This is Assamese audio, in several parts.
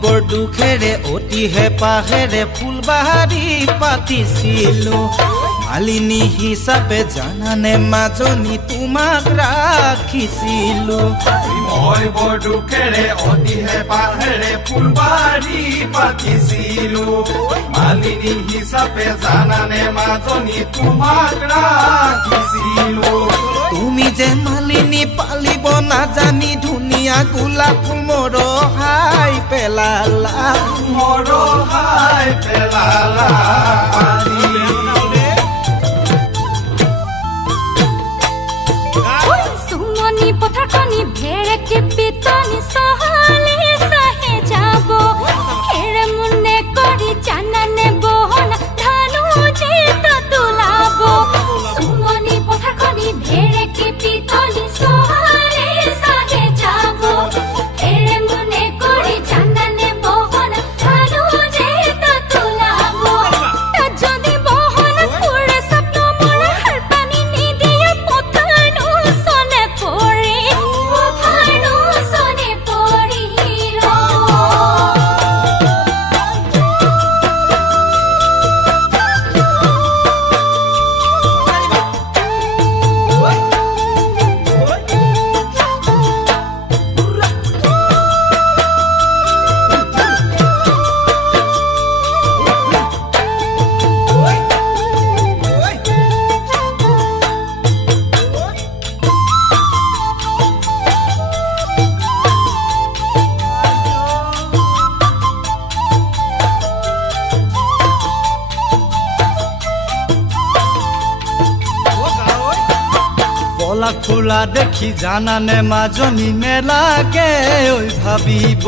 বৰ দুখেৰে অতি হেঁপাহেৰে ফুলবাহাৰী পাতিছিলো মালিনী হিচাপে জানানে মাজনী তোমাক ৰাখিছিলো মই বৰ দুখেৰে অতি হেঁপাহেৰে ফুলবাহাৰী পাতিছিলো মালিনী হিচাপে জানানে মাজনী তোমাক ৰাখিছিলো তুমি যে মালিনী পালিব নাজানি ধুনীয়া গোলাপ ফুল মৰহাই পেলালা সুমনি পথাৰখনি ভেৰেকে পিতনি চহলে চাহে যাব হেৰে মুনে কৰি জানানে বহনা ধানো যে তোলাব সুমনি পথাৰখনি ভেৰেকে পিতনি চহলে চাহে যাব হেৰে মুনে কৰি জানানে বহনা ধানো যে তোলাব যদি বহনা কৰে স্বপ্ন মৰে হাৰ পানী নিদিয়ে পথাৰনো সনে পৰি কলা খোলা দেখি জানানে মাজনী নেলাগে ঐ ভাবিব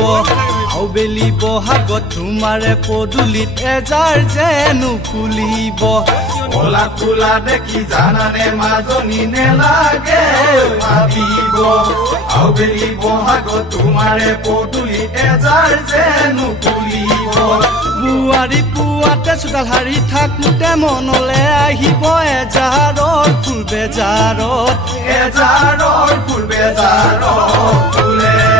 আউবেলি বহাগত তোমাৰে পদূলিত এজাৰ যেনো ফুলিব কলা খোলা দেখি জানানে মাজনী নেলাগে ভাবিব আউবেলি বহাগত তোমাৰে পদূলিত এজাৰ যেনো ফুলিব বুৱাৰী পুৱাতে চোতাল হাৰি থাকোঁতে মনলে আহিব এজাৰৰ ফুল বেজাৰত ফুলে